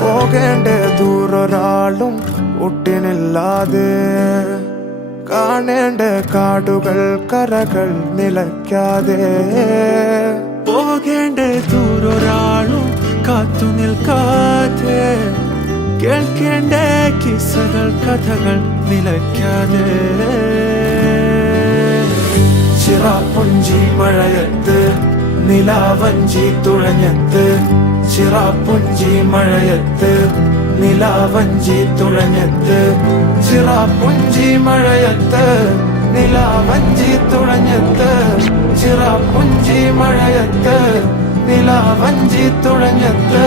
പോകേണ്ട ദൂരൊരാളും ഒട്ടിനില്ലാതെ കാണേണ്ട കാടുകൾ കരകൾ നിലയ്ക്കാതെ പോകേണ്ട ദൂരൊരാളും കാത്തു നിൽക്കാതെ കേൾക്കേണ്ട കിസ്സകൾ കഥകൾ നിലയ്ക്കാതെ ചിറാപ്പുഞ്ചി മഴയത്ത് നിലാവഞ്ചി തുഴഞ്ഞത്ത് ചിറാപ്പുഞ്ചി മഴയത്ത് നിലാവഞ്ചി തുഴഞ്ഞത്ത് ചിറാപ്പുഞ്ചി മഴയത്ത് നിലാവഞ്ചി തുഴഞ്ഞത്ത് ചിറാപ്പുഞ്ചി മഴയത്ത് നിലാവഞ്ചി തുഴഞ്ഞത്ത്